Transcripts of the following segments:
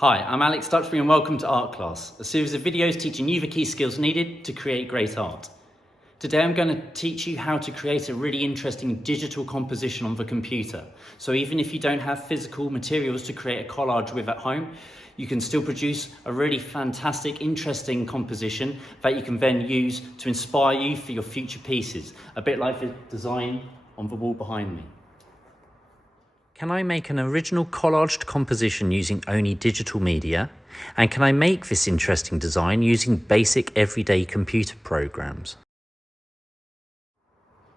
Hi, I'm Alex Stutchbury and welcome to ARTClass, a series of videos teaching you the key skills needed to create great art. Today I'm going to teach you how to create a really interesting digital composition on the computer. So even if you don't have physical materials to create a collage with at home, you can still produce a really fantastic, interesting composition that you can then use to inspire you for your future pieces, a bit like the design on the wall behind me. Can I make an original collaged composition using only digital media? And can I make this interesting design using basic everyday computer programs?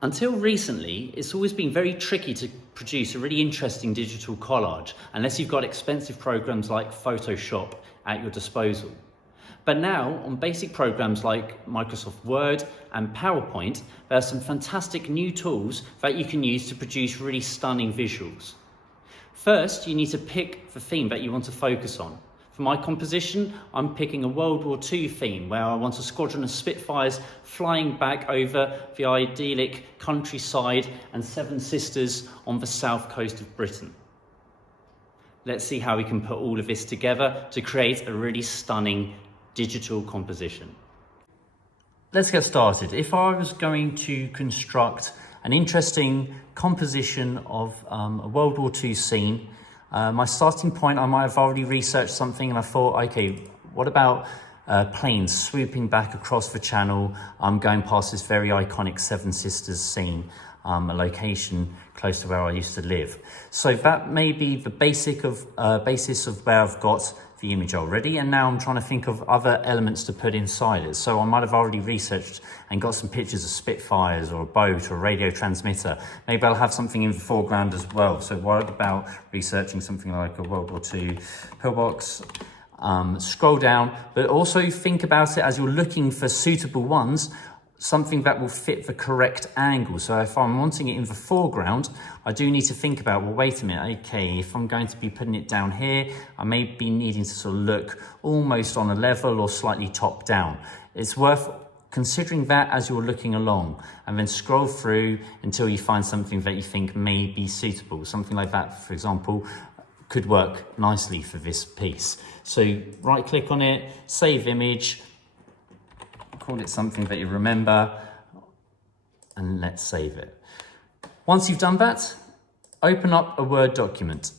Until recently, it's always been very tricky to produce a really interesting digital collage unless you've got expensive programs like Photoshop at your disposal. But now, on basic programs like Microsoft Word and PowerPoint, there are some fantastic new tools that you can use to produce really stunning visuals. First, you need to pick the theme that you want to focus on. For my composition, I'm picking a World War II theme where I want a squadron of Spitfires flying back over the idyllic countryside and Seven Sisters on the south coast of Britain. Let's see how we can put all of this together to create a really stunning digital composition. Let's get started. If I was going to construct an interesting composition of a World War II scene, my starting point, I might have already researched something and I thought, okay, what about planes swooping back across the channel, going past this very iconic Seven Sisters scene, a location close to where I used to live. So that may be the basis of where I've got the image already, and now I'm trying to think of other elements to put inside it. So I might have already researched and got some pictures of Spitfires or a boat or a radio transmitter. Maybe I'll have something in the foreground as well. So what about researching something like a World War II pillbox? Scroll down, but also think about it as you're looking for suitable ones, something that will fit the correct angle. So if I'm wanting it in the foreground, I do need to think about, well, wait a minute, okay, if I'm going to be putting it down here, I may be needing to sort of look almost on a level or slightly top down. It's worth considering that as you're looking along, and then scroll through until you find something that you think may be suitable. Something like that, for example, could work nicely for this piece. So right click on it, save image, call it something that you remember, and let's save it. Once you've done that, open up a Word document.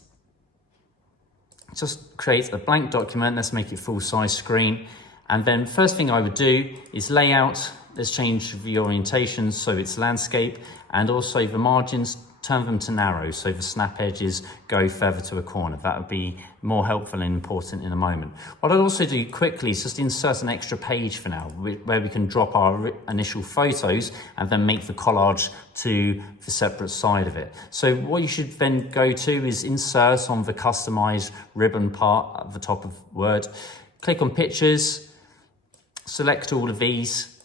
Just create a blank document. Let's make it full-size screen. And then first thing I would do is layout. Let's change the orientation so it's landscape, and also the margins, turn them to narrow so the snap edges go further to a corner. That would be more helpful and important in a moment. What I'd also do quickly is just insert an extra page for now where we can drop our initial photos and then make the collage to the separate side of it. So what you should then go to is insert on the customize ribbon part at the top of Word. Click on pictures, select all of these,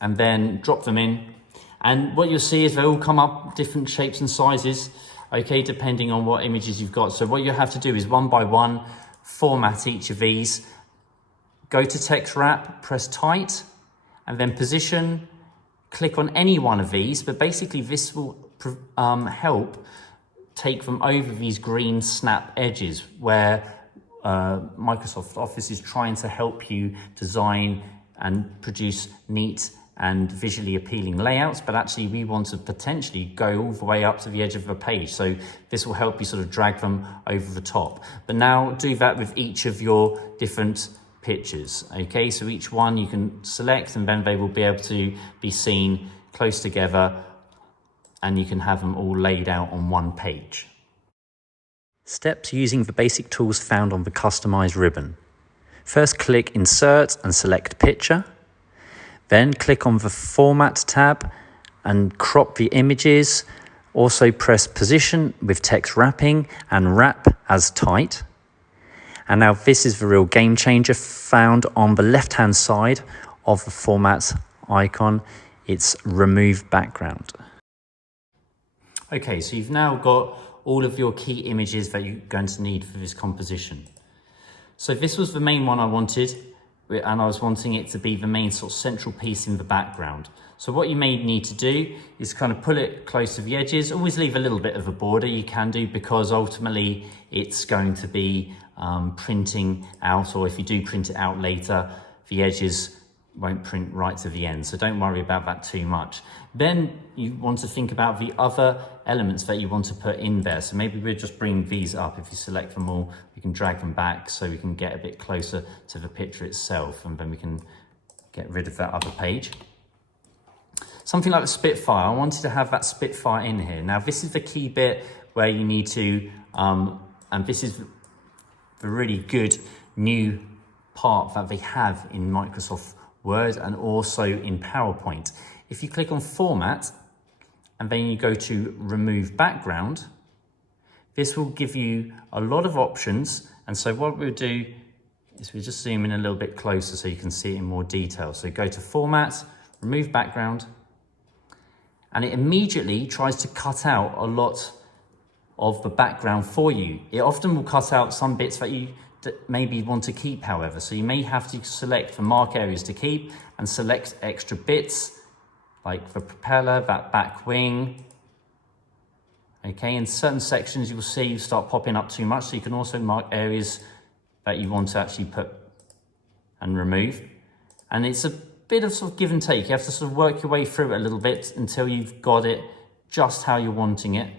and then drop them in. And what you'll see is they all come up different shapes and sizes, okay, depending on what images you've got. So what you have to do is one by one, format each of these, go to text wrap, press tight, and then position, click on any one of these, but basically this will help take them over these green snap edges where Microsoft Office is trying to help you design and produce neat and visually appealing layouts, but actually we want to potentially go all the way up to the edge of the page. So this will help you sort of drag them over the top. But now do that with each of your different pictures, okay? So each one you can select and then they will be able to be seen close together and you can have them all laid out on one page. Steps using the basic tools found on the Customize ribbon. First click Insert and select Picture. Then click on the Format tab and crop the images. Also press Position with text wrapping and wrap as tight. And now this is the real game changer found on the left-hand side of the Format icon. It's Remove Background. Okay, so you've now got all of your key images that you're going to need for this composition. So this was the main one I wanted. and I was wanting it to be the main sort of central piece in the background. So what you may need to do is kind of pull it close to the edges. Always leave a little bit of a border, you can do, because ultimately it's going to be printing out, or if you do print it out later, the edges won't print right to the end. So don't worry about that too much. Then you want to think about the other elements that you want to put in there. So maybe we'll just bring these up. If you select them all, we can drag them back so we can get a bit closer to the picture itself, and then we can get rid of that other page. Something like the Spitfire, I wanted to have that Spitfire in here. Now this is the key bit where you need to, and this is the really good new part that they have in Microsoft Word and also in PowerPoint. If you click on Format and then you go to Remove Background, this will give you a lot of options. And so what we'll do is we'll just zoom in a little bit closer so you can see it in more detail. So go to Format, Remove Background, and it immediately tries to cut out a lot of the background for you. It often will cut out some bits that you maybe want to keep, however. So you may have to select the mark areas to keep and select extra bits like the propeller, that back wing. Okay, in certain sections you will see you start popping up too much, so you can also mark areas that you want to actually put and remove. And it's a bit of sort of give and take. You have to sort of work your way through it a little bit until you've got it just how you're wanting it.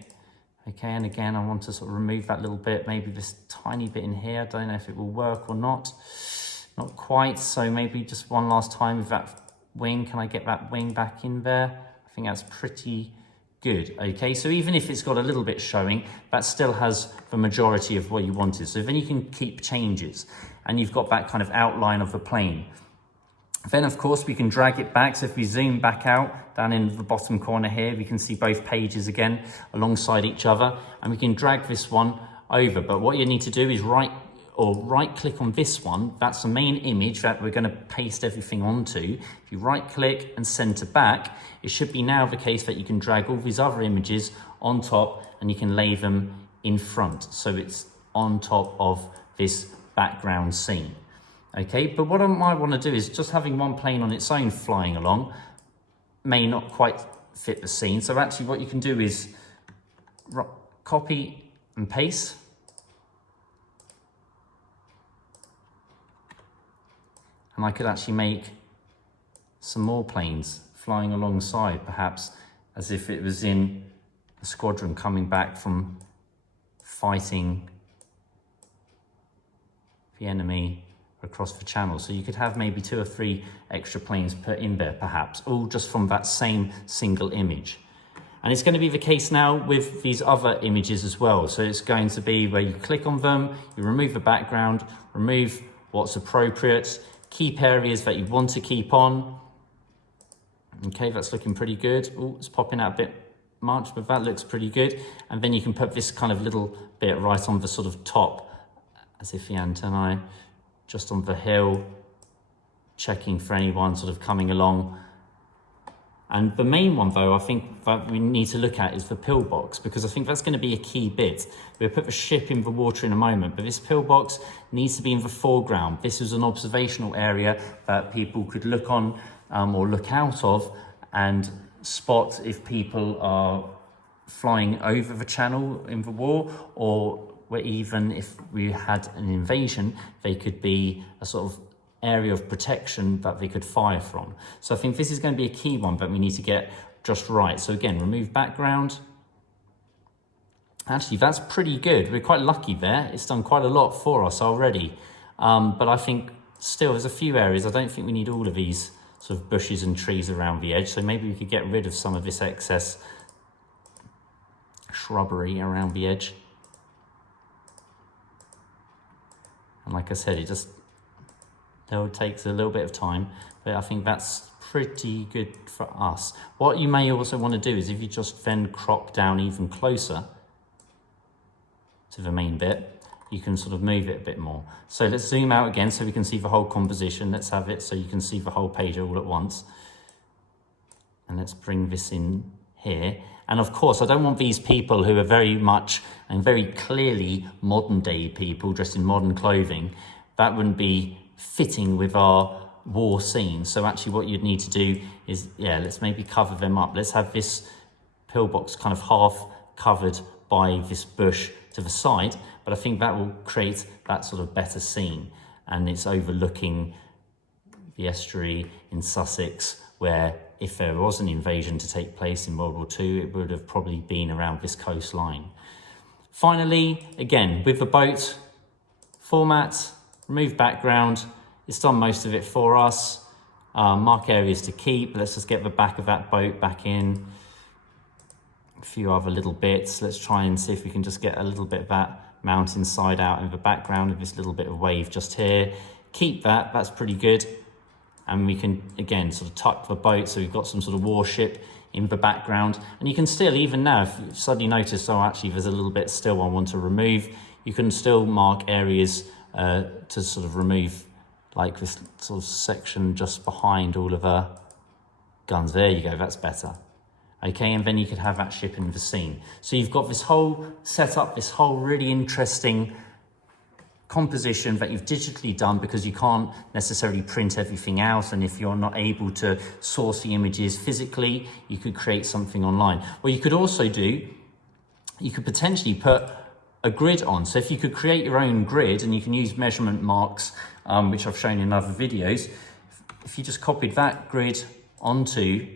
Okay, and again, I want to sort of remove that little bit, maybe this tiny bit in here. I don't know if it will work or not. Not quite, so maybe just one last time with that wing. Can I get that wing back in there? I think that's pretty good. Okay, so even if it's got a little bit showing, that still has the majority of what you wanted. So then you can keep changes, and you've got that kind of outline of the plane. Then, of course, we can drag it back. So if we zoom back out, down in the bottom corner here, we can see both pages again alongside each other, and we can drag this one over. But what you need to do is right click on this one. That's the main image that we're going to paste everything onto. If you right click and center back, it should be now the case that you can drag all these other images on top and you can lay them in front. So it's on top of this background scene. Okay, but what I might want to do is just having one plane on its own flying along may not quite fit the scene. So actually what you can do is copy and paste. And I could actually make some more planes flying alongside, perhaps as if it was in a squadron coming back from fighting the enemy across the channel. So you could have maybe 2 or 3 extra planes put in there, perhaps, all just from that same single image. And it's going to be the case now with these other images as well. So it's going to be where you click on them, you remove the background, remove what's appropriate, keep areas that you want to keep on. Okay, that's looking pretty good. Oh, it's popping out a bit much, but that looks pretty good. And then you can put this kind of little bit right on the sort of top, as if the antennae just on the hill, checking for anyone sort of coming along. And the main one, though, I think that we need to look at is the pillbox, because I think that's going to be a key bit. We'll put the ship in the water in a moment, but this pillbox needs to be in the foreground. This is an observational area that people could look on or look out of and spot if people are flying over the channel in the war, or where even if we had an invasion, they could be a sort of area of protection that they could fire from. So I think this is going to be a key one that we need to get just right. So again, remove background. Actually, that's pretty good. We're quite lucky there. It's done quite a lot for us already. But I think still there's a few areas. I don't think we need all of these sort of bushes and trees around the edge. So maybe we could get rid of some of this excess shrubbery around the edge. And like I said, it takes a little bit of time, but I think that's pretty good for us. What you may also want to do is if you just then crop down even closer to the main bit, you can sort of move it a bit more. So let's zoom out again so we can see the whole composition. Let's have it so you can see the whole page all at once. And let's bring this in here. And of course, I don't want these people who are very much and very clearly modern day people dressed in modern clothing. That wouldn't be fitting with our war scene. So actually what you'd need to do is, let's maybe cover them up. Let's have this pillbox kind of half covered by this bush to the side, but I think that will create that sort of better scene, and it's overlooking the estuary in Sussex, where if there was an invasion to take place in World War II, it would have probably been around this coastline. Finally, again, with the boat, format, remove background, it's done most of it for us. Mark areas to keep. Let's just get the back of that boat back in. A few other little bits. Let's try and see if we can just get a little bit of that mountain side out in the background of this little bit of wave just here. Keep that, that's pretty good. And we can, again, sort of tuck the boat so we've got some sort of warship in the background. And you can still, even now, if you suddenly notice, oh, actually there's a little bit still I want to remove, you can still mark areas to sort of remove, like this sort of section just behind all of the guns. There you go, that's better. Okay, and then you could have that ship in the scene. So you've got this whole setup, this whole really interesting composition that you've digitally done, because you can't necessarily print everything out, and if you're not able to source the images physically, you could create something online. What you could also do, you could potentially put a grid on. So if you could create your own grid, and you can use measurement marks, which I've shown in other videos, if you just copied that grid onto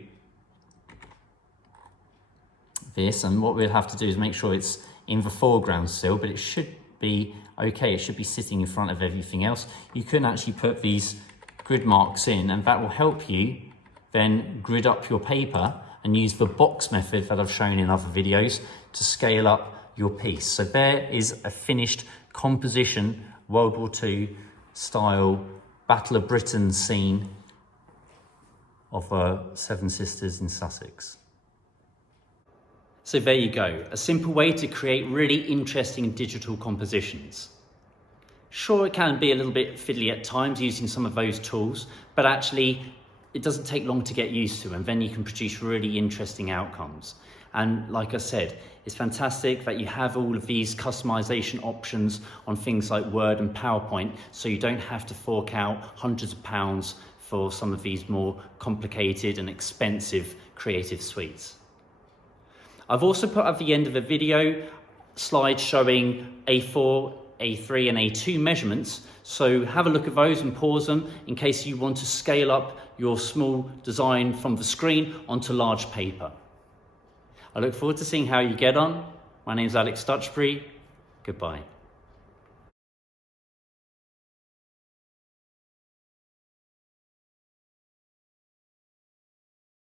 this, and what we'll have to do is make sure it's in the foreground still, but it should be okay, it should be sitting in front of everything else. You can actually put these grid marks in, and that will help you then grid up your paper and use the box method that I've shown in other videos to scale up your piece. So there is a finished composition, World War II style Battle of Britain scene of Seven Sisters in Sussex. So there you go, a simple way to create really interesting digital compositions. Sure, it can be a little bit fiddly at times using some of those tools, but actually it doesn't take long to get used to, and then you can produce really interesting outcomes. And like I said, it's fantastic that you have all of these customization options on things like Word and PowerPoint, so you don't have to fork out hundreds of pounds for some of these more complicated and expensive creative suites. I've also put at the end of the video slides showing A4, A3 and A2 measurements, so have a look at those and pause them in case you want to scale up your small design from the screen onto large paper. I look forward to seeing how you get on. My name's Alex Stutchbury. Goodbye.